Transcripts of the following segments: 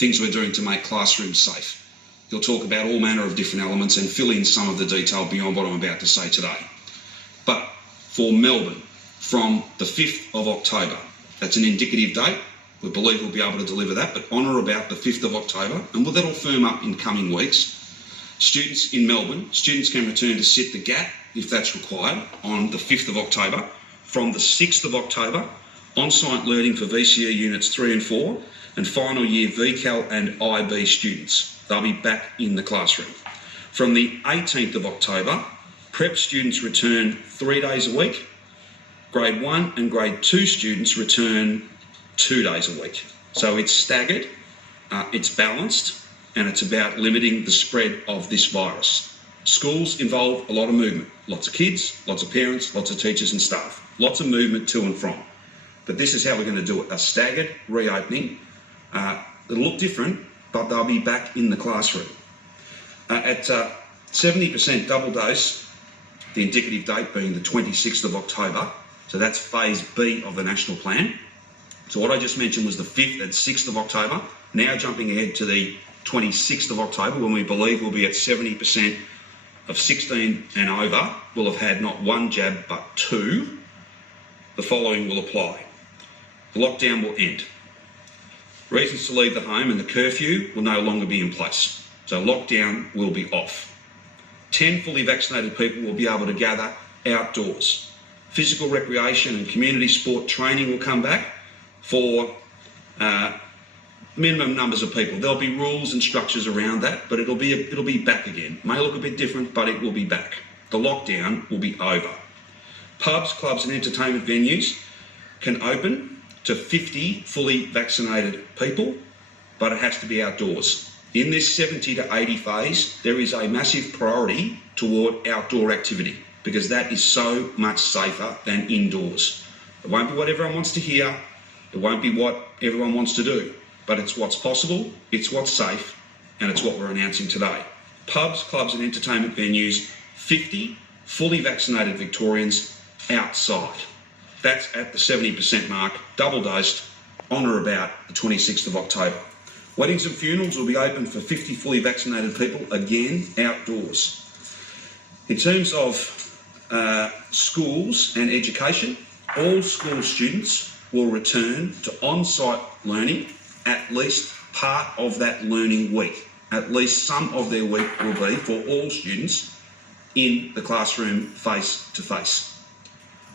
things we're doing to make classrooms safe. He'll talk about all manner of different elements and fill in some of the detail beyond what I'm about to say today. But for Melbourne, from the 5th of October, that's an indicative date. We believe we'll be able to deliver that, but on or about the 5th of October, and that'll firm up in coming weeks. Students in Melbourne, students can return to sit the gap, if that's required, on the 5th of October. From the 6th of October, on-site learning for VCE units 3 and 4, and final year VCAL and IB students. They'll be back in the classroom. From the 18th of October, prep students return 3 days a week. Grade 1 and Grade 2 students return 2 days a week. So it's staggered, it's balanced, and it's about limiting the spread of this virus. Schools involve a lot of movement. Lots of kids, lots of parents, lots of teachers and staff. Lots of movement to and from. But this is how we're going to do it. A staggered reopening. It'll look different, but they'll be back in the classroom. At 70% double dose, the indicative date being the 26th of October, so that's phase B of the national plan. So what I just mentioned was the 5th and 6th of October. Now jumping ahead to the 26th of October, when we believe we'll be at 70% of 16 and over will have had not one jab but 2. The following will apply. The lockdown will end. Reasons to leave the home and the curfew will no longer be in place. So lockdown will be off. 10 fully vaccinated people will be able to gather outdoors. Physical recreation and community sport training will come back for minimum numbers of people. There'll be rules and structures around that, but it'll be back again. May look a bit different, but it will be back. The lockdown will be over. Pubs, clubs and entertainment venues can open to 50 fully vaccinated people, but it has to be outdoors. In this 70 to 80 phase, there is a massive priority toward outdoor activity because that is so much safer than indoors. It won't be what everyone wants to hear. It won't be what everyone wants to do, but it's what's possible, it's what's safe, and it's what we're announcing today. Pubs, clubs and entertainment venues, 50 fully vaccinated Victorians outside. That's at the 70% mark, double dosed, on or about the 26th of October. Weddings and funerals will be open for 50 fully vaccinated people, again, outdoors. In terms of schools and education, all school students will return to on-site learning at least part of that learning week. At least some of their week will be for all students in the classroom face-to-face.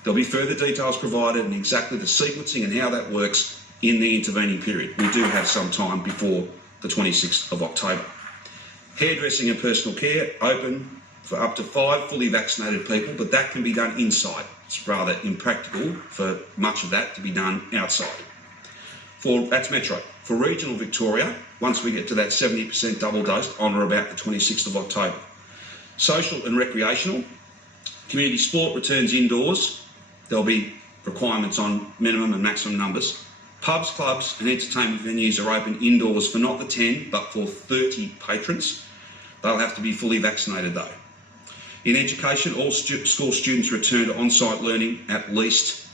There'll be further details provided and exactly the sequencing and how that works in the intervening period. We do have some time before the 26th of October. Hairdressing and personal care open for up to 5 fully vaccinated people, but that can be done inside. It's rather impractical for much of that to be done outside. That's Metro. For regional Victoria, once we get to that 70% double dosed on or about the 26th of October. Social and recreational, community sport returns indoors. There'll be requirements on minimum and maximum numbers. Pubs, clubs and entertainment venues are open indoors for not the 10 but for 30 patrons. They'll have to be fully vaccinated though. In education, all school students return to on-site learning at least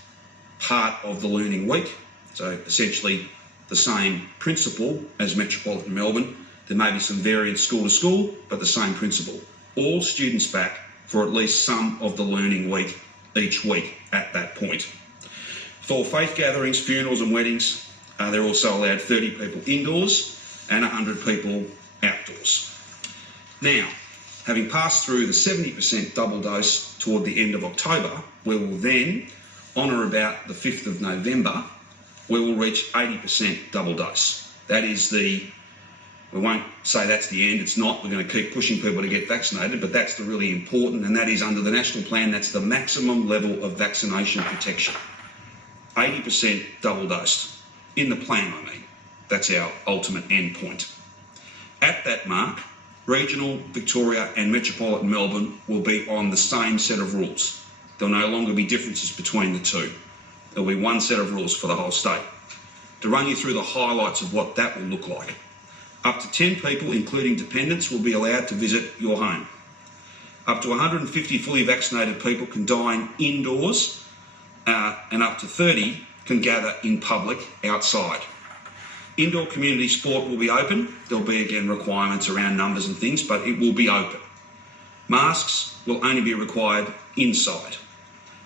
part of the learning week. So essentially the same principle as Metropolitan Melbourne. There may be some variance school to school, but the same principle. All students back for at least some of the learning week each week at that point. For faith gatherings, funerals and weddings, they're also allowed 30 people indoors and 100 people outdoors. Now, having passed through the 70% double dose toward the end of October, we will then, on or about the 5th of November, we will reach 80% double dose. That is we won't say that's the end, it's not. We're going to keep pushing people to get vaccinated, but that's the really important, and that is under the national plan, that's the maximum level of vaccination protection. 80% double dosed. In the plan, I mean. That's our ultimate end point. At that mark, regional Victoria and metropolitan Melbourne will be on the same set of rules. There'll no longer be differences between the two. There'll be one set of rules for the whole state. To run you through the highlights of what that will look like. Up to 10 people, including dependents, will be allowed to visit your home. Up to 150 fully vaccinated people can dine indoors, and up to 30 can gather in public outside. Indoor community sport will be open. There'll be, again, requirements around numbers and things, but it will be open. Masks will only be required inside.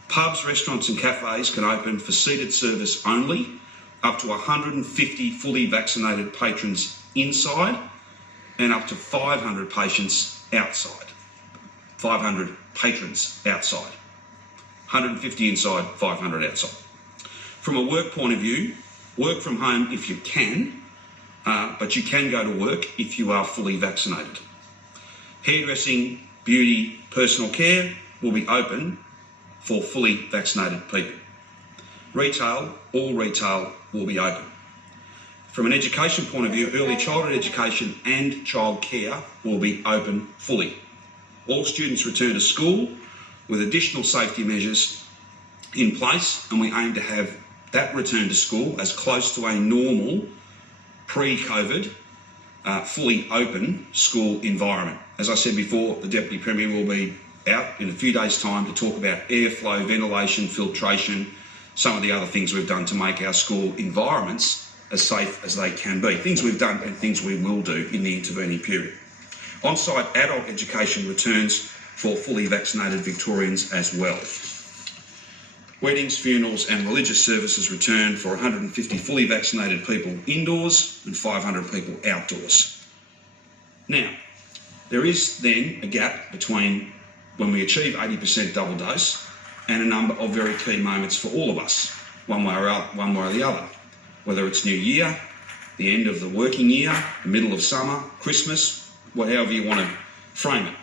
Pubs, restaurants and cafes can open for seated service only, up to 150 fully vaccinated patrons inside and up to 500 patients outside. 500 patrons outside. 150 inside, 500 outside. From a work point of view, work from home if you can, but you can go to work if you are fully vaccinated. Hairdressing, beauty, personal care will be open for fully vaccinated people. Retail, all retail will be open. From an education point of view, early childhood education and childcare will be open fully. All students return to school with additional safety measures in place, and we aim to have that return to school as close to a normal pre-COVID fully open school environment. As I said before, the Deputy Premier will be out in a few days' time to talk about airflow, ventilation, filtration, some of the other things we've done to make our school environments as safe as they can be. Things we've done and things we will do in the intervening period. On-site adult education returns for fully vaccinated Victorians as well. Weddings, funerals and religious services return for 150 fully vaccinated people indoors and 500 people outdoors. Now, there is then a gap between when we achieve 80% double dose and a number of very key moments for all of us, one way or the other. Whether it's New Year, the end of the working year, the middle of summer, Christmas, however you want to frame it.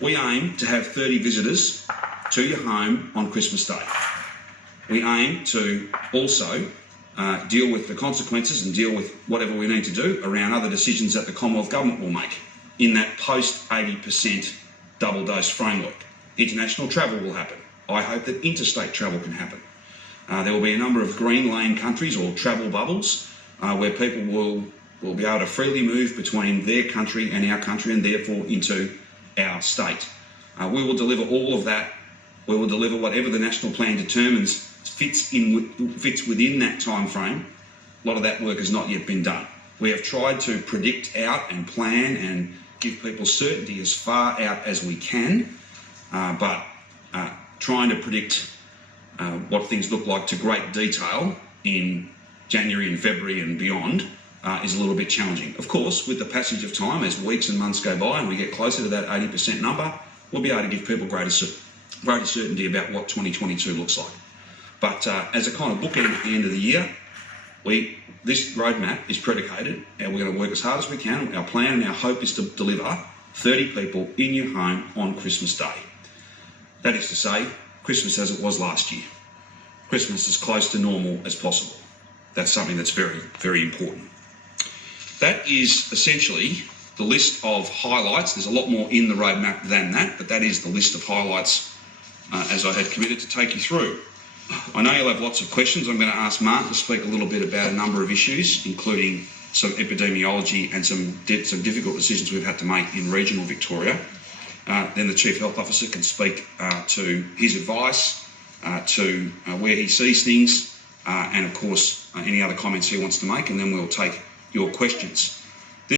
We aim to have 30 visitors to your home on Christmas Day. We aim to also deal with the consequences and deal with whatever we need to do around other decisions that the Commonwealth Government will make in that post-80% double dose framework. International travel will happen. I hope that interstate travel can happen. There will be a number of green lane countries or travel bubbles where people will be able to freely move between their country and our country and therefore into our state. We will deliver all of that. We will deliver whatever the national plan determines fits within that time frame. A lot of that work has not yet been done. We have tried to predict out and plan and give people certainty as far out as we can, but trying to predict what things look like to great detail in January and February and beyond is a little bit challenging. Of course, with the passage of time, as weeks and months go by and we get closer to that 80% number, we'll be able to give people greater certainty about what 2022 looks like. But as a kind of bookend at the end of the year, this roadmap is predicated and we're going to work as hard as we can. Our plan and our hope is to deliver 30 people in your home on Christmas Day. That is to say, Christmas as it was last year. Christmas as close to normal as possible. That's something that's very, very important. That is essentially the list of highlights. There's a lot more in the roadmap than that, but that is the list of highlights as I had committed to take you through. I know you'll have lots of questions. I'm going to ask Mark to speak a little bit about a number of issues, including some epidemiology and some difficult decisions we've had to make in regional Victoria. Then the Chief Health Officer can speak to his advice, to where he sees things, and of course any other comments he wants to make, and then we'll take your questions.